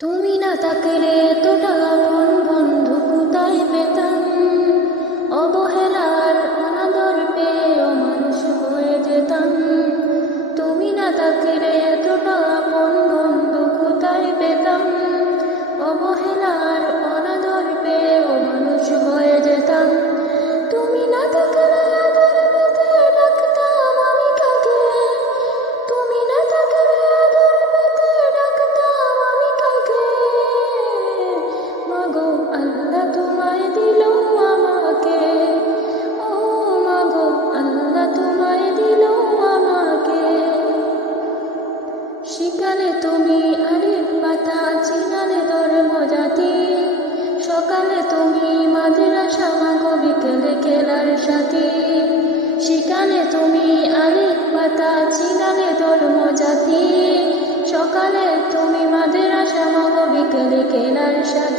তুমি না থাকলে এতটা আপন বন্ধু কোথায় পেতাম। অবহেলার অনাদর পেয়ে অমানুষ হয়ে যেতাম। তুমি না থাকলে এতটা আপন বন্ধু কোথায় পেতাম। অবহেলার অনাদর পেয়ে অমানুষ হয়ে যেতাম। তুমি না থাকলে আদর পেতে ডাকতাম আমি কাকে। তুমি না থাকলে আদর পেতে ডাকতাম আমি কাকে। মাগো আল্লাহ তোমায় দিল আমাকে। ও মাগো আল্লাহ তোমায় দিল আমাকে। শিকালে তুমি আলিফ পাতা, চিনালে ধর্ম জাতি। সকালে তুমি মাদ্রাসা, মাগো বিকেলে খেলার সাথী। শিকালে তুমি আলিফ পাতা, চিনালে ধর্ম জাতি। সকালে তুমি মাদ্রাসা, মাগো বিকেলে খেলার সাথী।